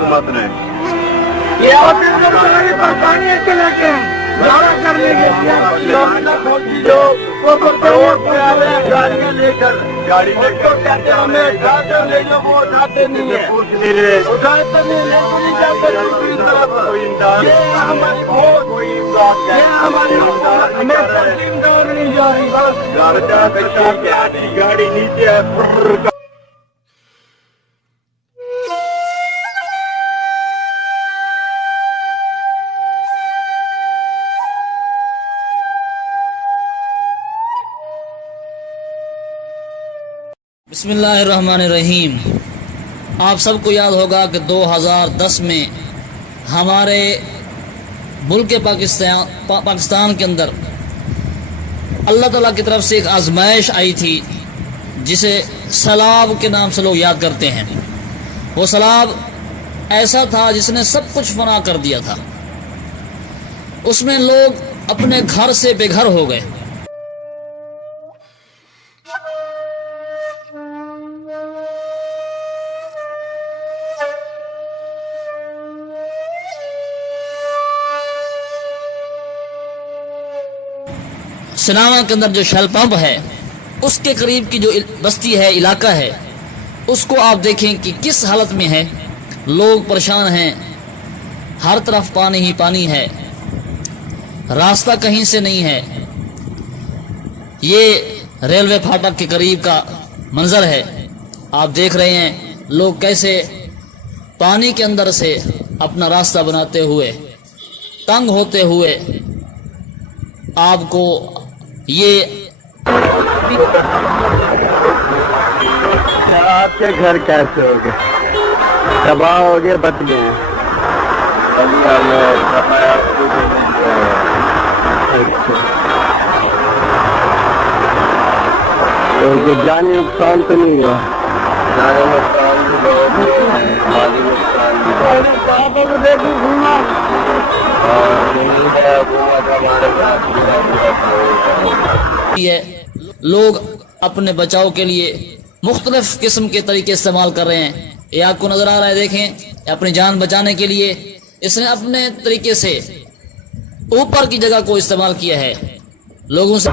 حکومت نے یہ برطانیہ کے لے کے دعویٰ کرنے کے گاڑیاں لے کر گاڑی لے کر ہمیں اٹھاتے لے جو وہ اٹھاتے نہیں ہیں، اٹھاتے نہیں لے کو نہیں جاتے دوسری طرف۔ کوئی امداد یہ ہماری بہت کوئی امداد یہ ہماری حکومت ہمیں تسلیم کر نہیں جا رہی۔ گاڑی نیچے ہے بسم اللہ الرحمن الرحیم۔ آپ سب کو یاد ہوگا کہ 2010 میں ہمارے ملک پاکستان کے اندر اللہ تعالیٰ کی طرف سے ایک آزمائش آئی تھی جسے سیلاب کے نام سے لوگ یاد کرتے ہیں۔ وہ سیلاب ایسا تھا جس نے سب کچھ فنا کر دیا تھا۔ اس میں لوگ اپنے گھر سے بے گھر ہو گئے۔ سناوا کے اندر جو شیل پمپ ہے اس کے قریب کی جو بستی ہے، علاقہ ہے، اس کو آپ دیکھیں کہ کس حالت میں ہے۔ لوگ پریشان ہیں، ہر طرف پانی ہی پانی ہے، راستہ کہیں سے نہیں ہے۔ یہ ریلوے پھاٹک کے قریب کا منظر ہے۔ آپ دیکھ رہے ہیں لوگ کیسے پانی کے اندر سے اپنا راستہ بناتے ہوئے، تنگ ہوتے ہوئے۔ آپ کو یہ آپ کے گھر کیسے ہو گئے؟ تباہ ہو گئے، بچ گئے ہیں؟ جانی نقصان تو نہیں ہوا؟ جانی نقصان بھی بہت ہے، مالی نقصان بھی بہت ہے۔ لوگ اپنے بچاؤ کے لیے مختلف قسم کے طریقے استعمال کر رہے ہیں۔ یہ آپ کو نظر آ رہا ہے، دیکھیں، اپنی جان بچانے کے لیے اس نے اپنے طریقے سے اوپر کی جگہ کو استعمال کیا ہے۔ لوگوں سے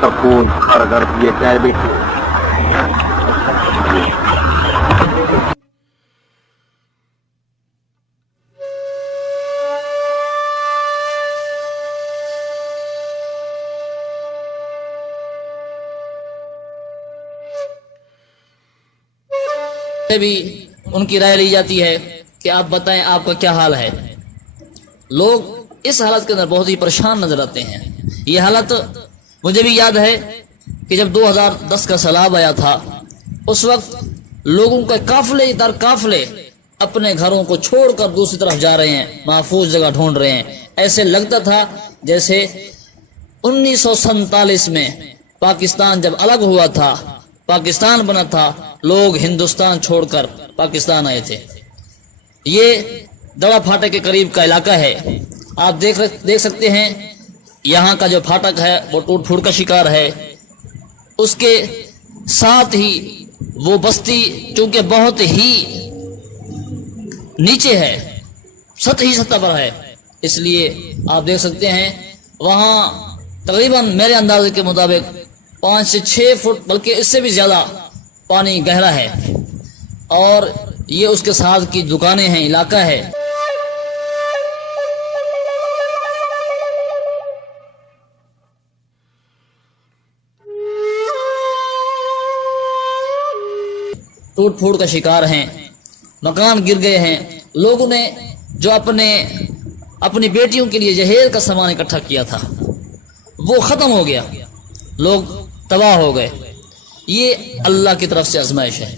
سکون ہر گھر یہ چاہے بھی بھی ان کی رائے لی جاتی ہے کہ آپ بتائیں آپ کا کیا حال ہے۔ لوگ اس حالت کے اندر بہت ہی پریشان نظر آتے ہیں۔ یہ حالت مجھے بھی یاد ہے کہ جب 2010 کا سیلاب آیا تھا، اس وقت لوگوں کے قافلے در قافلے اپنے گھروں کو چھوڑ کر دوسری طرف جا رہے ہیں، محفوظ جگہ ڈھونڈ رہے ہیں۔ ایسے لگتا تھا جیسے 1947 میں پاکستان جب الگ ہوا تھا، پاکستان بنا تھا، لوگ ہندوستان چھوڑ کر پاکستان آئے تھے۔ یہ دڑا پھاٹک کے قریب کا علاقہ ہے۔ آپ دیکھ سکتے ہیں یہاں کا جو پھاٹک ہے وہ ٹوٹ پھوٹ کا شکار ہے۔ اس کے ساتھ ہی وہ بستی چونکہ بہت ہی نیچے ہے، سطحی سطح پر ہے، اس لیے آپ دیکھ سکتے ہیں وہاں تقریباً میرے اندازے کے مطابق 5 سے 6 فٹ بلکہ اس سے بھی زیادہ پانی گہرا ہے، اور یہ اس کے ساتھ کی دکانیں ہیں، علاقہ ہے۔ ٹوٹ پھوٹ کا شکار ہیں، مکان گر گئے ہیں۔ لوگوں نے جو اپنی بیٹیوں کے لیے جہیز کا سامان اکٹھا کیا تھا وہ ختم ہو گیا، لوگ تباہ ہو گئے۔ یہ اللہ کی طرف سے آزمائش ہے۔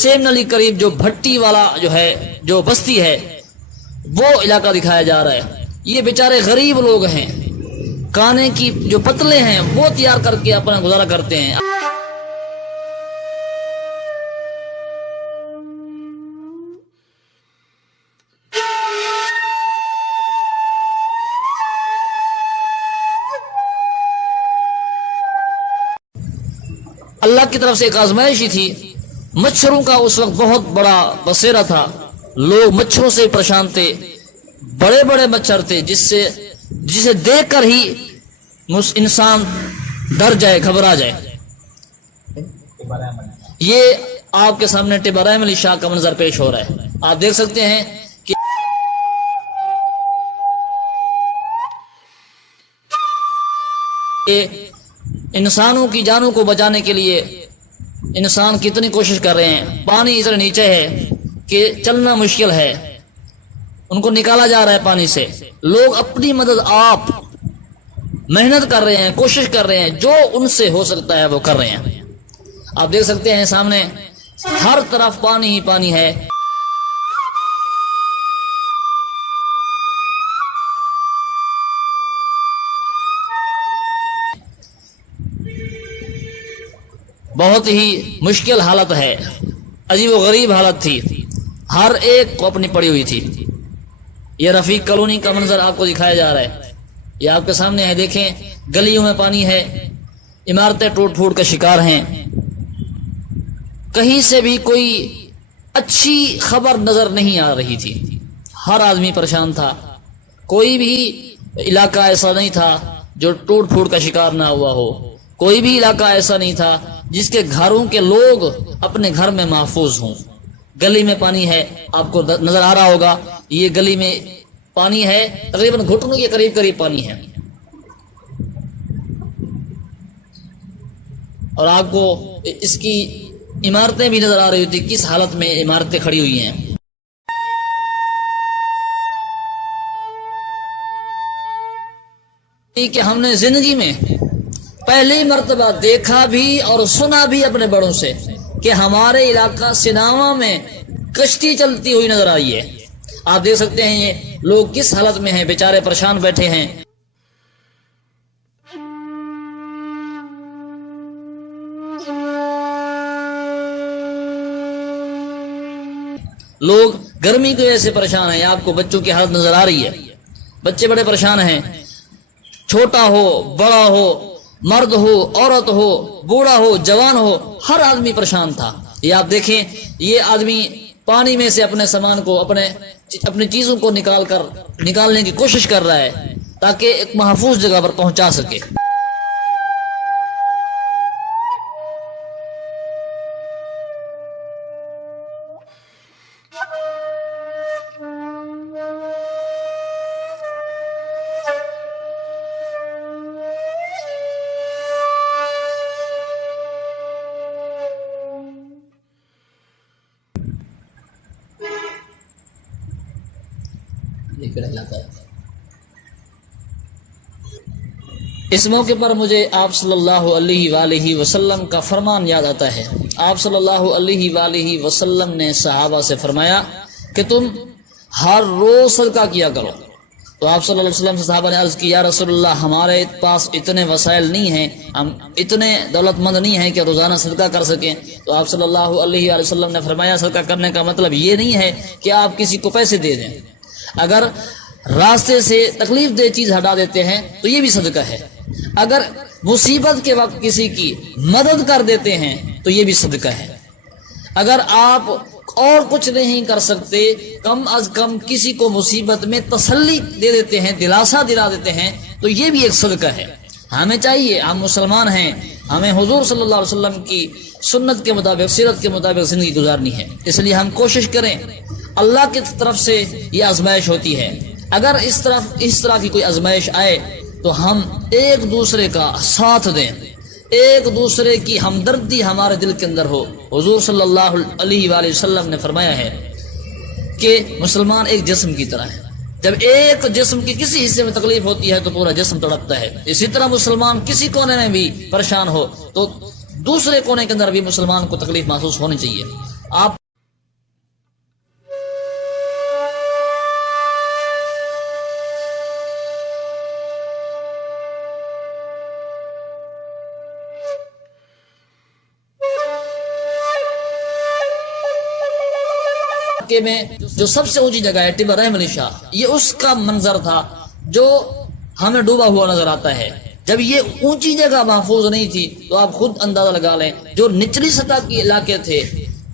سیم نلی قریب جو بھٹی والا جو ہے، جو بستی ہے، وہ علاقہ دکھایا جا رہا ہے. یہ بیچارے غریب لوگ ہیں, کانے کی جو پتلے ہیں وہ تیار کر کے اپنا گزارا کرتے ہیں. اللہ کی طرف سے ایک آزمائش ہی تھی. مچھروں کا اس وقت بہت بڑا بسیرا تھا, لوگ مچھروں سے پریشان تھے, بڑے بڑے مچھر تھے جسے دیکھ کر ہی انسان ڈر جائے, گھبرا جائے. یہ آپ کے سامنے ٹبرائم علی شاہ کا منظر پیش ہو رہا ہے. آپ دیکھ سکتے ہیں کہ انسانوں کی جانوں کو بچانے کے لیے انسان کتنی کوشش کر رہے ہیں. پانی اتنا نیچے ہے کہ چلنا مشکل ہے, ان کو نکالا جا رہا ہے پانی سے. لوگ اپنی مدد آپ محنت کر رہے ہیں, کوشش کر رہے ہیں, جو ان سے ہو سکتا ہے وہ کر رہے ہیں. آپ دیکھ سکتے ہیں سامنے ہر طرف پانی ہی پانی ہے. بہت ہی مشکل حالت ہے, عجیب و غریب حالت تھی, ہر ایک کو اپنی پڑی ہوئی تھی. یہ رفیق کالونی کا منظر آپ کو دکھایا جا رہا ہے. یہ آپ کے سامنے ہے, دیکھیں گلیوں میں پانی ہے, عمارتیں ٹوٹ پھوٹ کا شکار ہیں. کہیں سے بھی کوئی اچھی خبر نظر نہیں آ رہی تھی. ہر آدمی پریشان تھا. کوئی بھی علاقہ ایسا نہیں تھا جو ٹوٹ پھوٹ کا شکار نہ ہوا ہو. کوئی بھی علاقہ ایسا نہیں تھا جس کے گھروں کے لوگ اپنے گھر میں محفوظ ہوں. گلی میں پانی ہے, آپ کو نظر آ رہا ہوگا, یہ گلی میں پانی ہے, تقریباً گھٹنوں کے قریب قریب پانی ہے. اور آپ کو اس کی عمارتیں بھی نظر آ رہی ہوتی, کس حالت میں عمارتیں کھڑی ہوئی ہیں. کہ ہم نے زندگی میں پہلی مرتبہ دیکھا بھی اور سنا بھی اپنے بڑوں سے کہ ہمارے علاقہ سناوا میں کشتی چلتی ہوئی نظر آئی ہے. آپ دیکھ سکتے ہیں یہ لوگ کس حالت میں ہیں, بیچارے پریشان بیٹھے ہیں. لوگ گرمی کی وجہ سے پریشان ہیں. آپ کو بچوں کی حالت نظر آ رہی ہے, بچے بڑے پریشان ہیں. چھوٹا ہو, بڑا ہو, مرد ہو, عورت ہو, بوڑھا ہو, جوان ہو, ہر آدمی پریشان تھا. یہ آپ دیکھیں, یہ آدمی پانی میں سے اپنے سامان کو, اپنی چیزوں کو نکالنے کی کوشش کر رہا ہے تاکہ ایک محفوظ جگہ پر پہنچا سکے. اس موقع پر مجھے آپ صلی اللہ علیہ وآلہ وسلم کا فرمان یاد آتا ہے. آپ صلی اللہ علیہ وآلہ وسلم نے صحابہ سے فرمایا کہ تم ہر روز صدقہ کیا کرو. تو آپ صلی اللہ علیہ وسلم سے صحابہ نے عرض کی, یا رسول اللہ, ہمارے پاس اتنے وسائل نہیں ہیں, ہم اتنے دولت مند نہیں ہیں کہ روزانہ صدقہ کر سکیں. تو آپ صلی اللہ علیہ وآلہ وسلم نے فرمایا, صدقہ کرنے کا مطلب یہ نہیں ہے کہ آپ کسی کو پیسے دے دیں. اگر راستے سے تکلیف دہ چیز ہٹا دیتے ہیں تو یہ بھی صدقہ ہے. اگر مصیبت کے وقت کسی کی مدد کر دیتے ہیں تو یہ بھی صدقہ ہے. اگر آپ اور کچھ نہیں کر سکتے, کم از کم کسی کو مصیبت میں تسلی دے دیتے ہیں, دلاسا دلا دیتے ہیں, تو یہ بھی ایک صدقہ ہے. ہمیں چاہیے, ہم مسلمان ہیں, ہمیں حضور صلی اللہ علیہ وسلم کی سنت کے مطابق, سیرت کے مطابق زندگی گزارنی ہے. اس لیے ہم کوشش کریں. اللہ کی طرف سے یہ آزمائش ہوتی ہے. اگر اس طرح کی کوئی آزمائش آئے تو ہم ایک دوسرے کا ساتھ دیں, ایک دوسرے کی ہمدردی ہمارے دل کے اندر ہو. حضور صلی اللہ علیہ وآلہ وسلم نے فرمایا ہے کہ مسلمان ایک جسم کی طرح ہے. جب ایک جسم کی کسی حصے میں تکلیف ہوتی ہے تو پورا جسم تڑپتا ہے. اسی طرح مسلمان کسی کونے میں بھی پریشان ہو تو دوسرے کونے کے اندر بھی مسلمان کو تکلیف محسوس ہونی چاہیے. آپ مکے میں جو سب سے اونچی جگہ ہے ٹبہ رحم علی شاہ، یہ اس کا منظر تھا جو ہمیں ڈوبا ہوا نظر آتا ہے۔ جب یہ اونچی جگہ محفوظ نہیں تھی تو آپ خود اندازہ لگا لیں جو نچلی سطح کے علاقے تھے،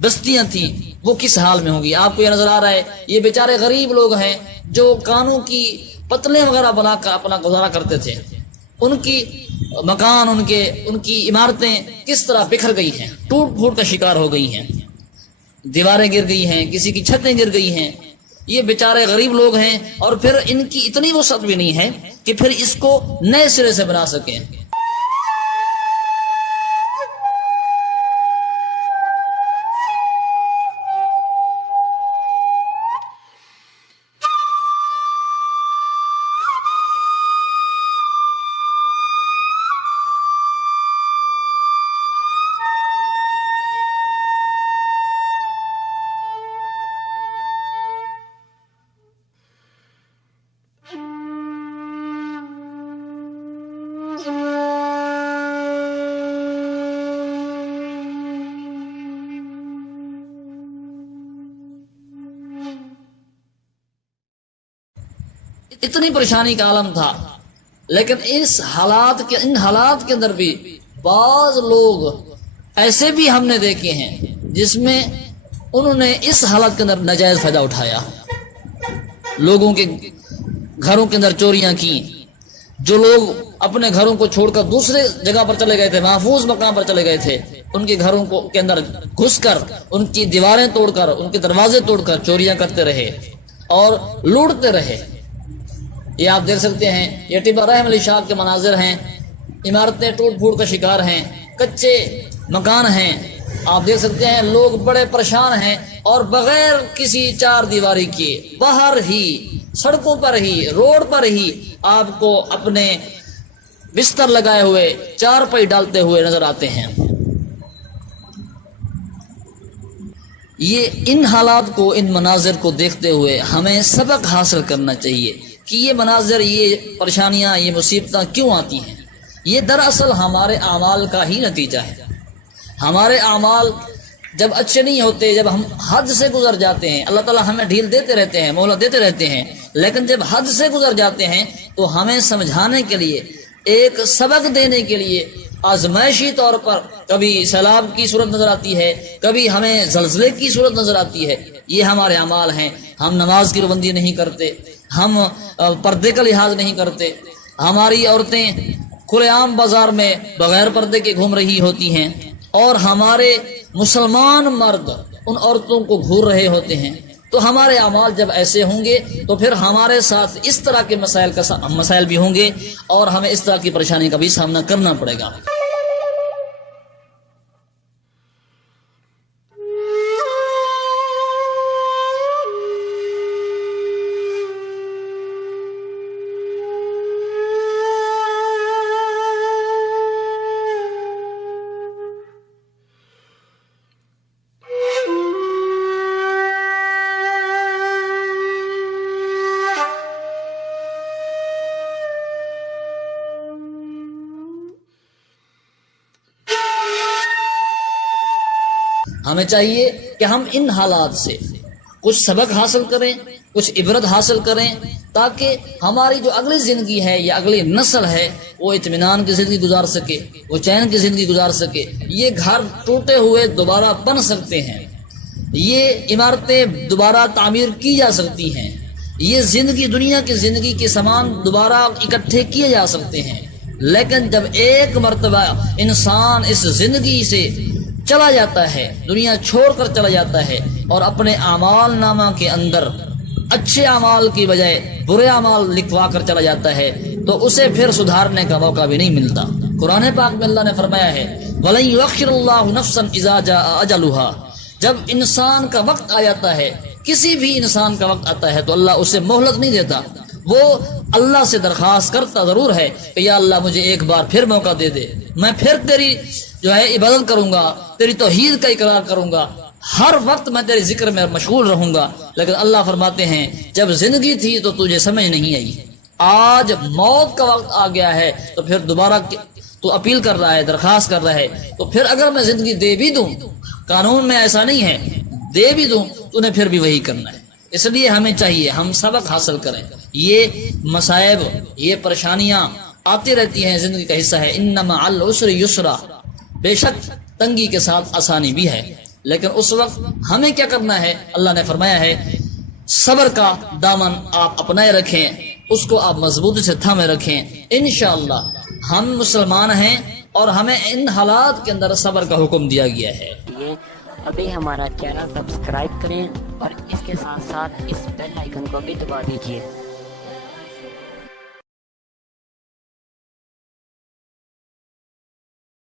بستیاں تھیں، وہ کس حال میں ہوں گی۔ آپ کو یہ نظر آ رہا ہے یہ بیچارے غریب لوگ ہیں جو کانوں کی پتلیں وغیرہ بنا کر اپنا گزارا کرتے تھے، ان کی مکان، ان کی عمارتیں کس طرح بکھر گئی ہیں، ٹوٹ پھوٹ کا شکار ہو گئی ہیں، دیواریں گر گئی ہیں، کسی کی چھتیں گر گئی ہیں۔ یہ بیچارے غریب لوگ ہیں اور پھر ان کی اتنی وسعت بھی نہیں ہے کہ پھر اس کو نئے سرے سے بنا سکیں۔ اتنی پریشانی کا عالم تھا، لیکن ان حالات کے اندر بھی بعض لوگ ایسے بھی ہم نے دیکھے ہیں جس میں انہوں نے اس حالت کے اندر ناجائز فائدہ اٹھایا، لوگوں کے گھروں کے اندر چوریاں کی۔ جو لوگ اپنے گھروں کو چھوڑ کر دوسرے جگہ پر چلے گئے تھے، محفوظ مقام پر چلے گئے تھے، ان کے گھروں کے اندر گھس کر ان کی دیواریں توڑ کر، ان کے دروازے توڑ کر چوریاں کرتے رہے اور لوٹتے رہے۔ یہ آپ دیکھ سکتے ہیں، یہ ٹبہ رحم علی شاہ کے مناظر ہیں، عمارتیں ٹوٹ پھوٹ کا شکار ہیں، کچے مکان ہیں، آپ دیکھ سکتے ہیں لوگ بڑے پریشان ہیں اور بغیر کسی چار دیواری کے باہر ہی، سڑکوں پر ہی، روڈ پر ہی آپ کو اپنے بستر لگائے ہوئے چار پائی ڈالتے ہوئے نظر آتے ہیں۔ یہ ان حالات کو، ان مناظر کو دیکھتے ہوئے ہمیں سبق حاصل کرنا چاہیے کہ یہ مناظر، یہ پریشانیاں، یہ مصیبتیں کیوں آتی ہیں۔ یہ دراصل ہمارے اعمال کا ہی نتیجہ ہے۔ ہمارے اعمال جب اچھے نہیں ہوتے، جب ہم حد سے گزر جاتے ہیں، اللہ تعالیٰ ہمیں ڈھیل دیتے رہتے ہیں، مہلت دیتے رہتے ہیں، لیکن جب حد سے گزر جاتے ہیں تو ہمیں سمجھانے کے لیے، ایک سبق دینے کے لیے آزمائشی طور پر کبھی سیلاب کی صورت نظر آتی ہے، کبھی ہمیں زلزلے کی صورت نظر آتی ہے۔ یہ ہمارے اعمال ہیں۔ ہم نماز کی پابندی نہیں کرتے، ہم پردے کا لحاظ نہیں کرتے، ہماری عورتیں کھلے عام بازار میں بغیر پردے کے گھوم رہی ہوتی ہیں، اور ہمارے مسلمان مرد ان عورتوں کو گھور رہے ہوتے ہیں۔ تو ہمارے اعمال جب ایسے ہوں گے تو پھر ہمارے ساتھ اس طرح کے مسائل بھی ہوں گے اور ہمیں اس طرح کی پریشانی کا بھی سامنا کرنا پڑے گا۔ ہمیں چاہیے کہ ہم ان حالات سے کچھ سبق حاصل کریں، کچھ عبرت حاصل کریں، تاکہ ہماری جو اگلی زندگی ہے یا اگلی نسل ہے وہ اطمینان کی زندگی گزار سکے، وہ چین کی زندگی گزار سکے۔ یہ گھر ٹوٹے ہوئے دوبارہ بن سکتے ہیں، یہ عمارتیں دوبارہ تعمیر کی جا سکتی ہیں، یہ زندگی، دنیا کی زندگی کے سامان دوبارہ اکٹھے کیے جا سکتے ہیں۔ لیکن جب ایک مرتبہ انسان اس زندگی سے چلا جاتا ہے، دنیا چھوڑ کر چلا جاتا ہے اور اپنے اعمال نامہ کے اندر اچھے اعمال کی بجائے برے اعمال لکھوا کر چلا جاتا ہے تو اسے پھر سدھارنے کا موقع بھی نہیں ملتا۔ قرآن پاک میں اللہ نے فرمایا ہے وَلَن يُؤَخِّرَ اللَّهُ نَفْسًا إِذَا جَاءَ أَجَلُهَا، جب انسان کا وقت آ جاتا ہے، کسی بھی انسان کا وقت آتا ہے تو اللہ اسے مہلت نہیں دیتا، وہ اللہ سے درخواست کرتا ضرور ہے کہ یا اللہ مجھے ایک بار پھر موقع دے دے، میں پھر تیری جو ہے عبادت کروں گا، تیری توحید کا اقرار کروں گا، ہر وقت میں تیرے ذکر میں مشغول رہوں گا۔ لیکن اللہ فرماتے ہیں جب زندگی تھی تو تجھے سمجھ نہیں آئی، آج موت کا وقت آ گیا ہے تو پھر دوبارہ تو اپیل کر رہا ہے، درخواست کر رہا ہے، تو پھر اگر میں زندگی دے بھی دوں، قانون میں ایسا نہیں ہے، دے بھی دوں تو انہیں پھر بھی وہی کرنا ہے. اس لیے ہمیں چاہیے ہم سبق حاصل کریں. یہ مصائب، یہ پریشانیاں آتی رہتی ہیں، زندگی کا حصہ ہے. انما العسر یسرا، بے شک تنگی کے ساتھ آسانی بھی ہے، لیکن اس وقت ہمیں کیا کرنا ہے؟ اللہ نے فرمایا ہے صبر کا دامن آپ اپنائے رکھیں، اس کو آپ مضبوطی سے تھامے رکھیں. انشاءاللہ ہم مسلمان ہیں اور ہمیں ان حالات کے اندر صبر کا حکم دیا گیا ہے. ابھی ہمارا چینل سبسکرائب کریں اور اس کے ساتھ ساتھ اس بیل آئیکن کو بھی دبا دیجیے.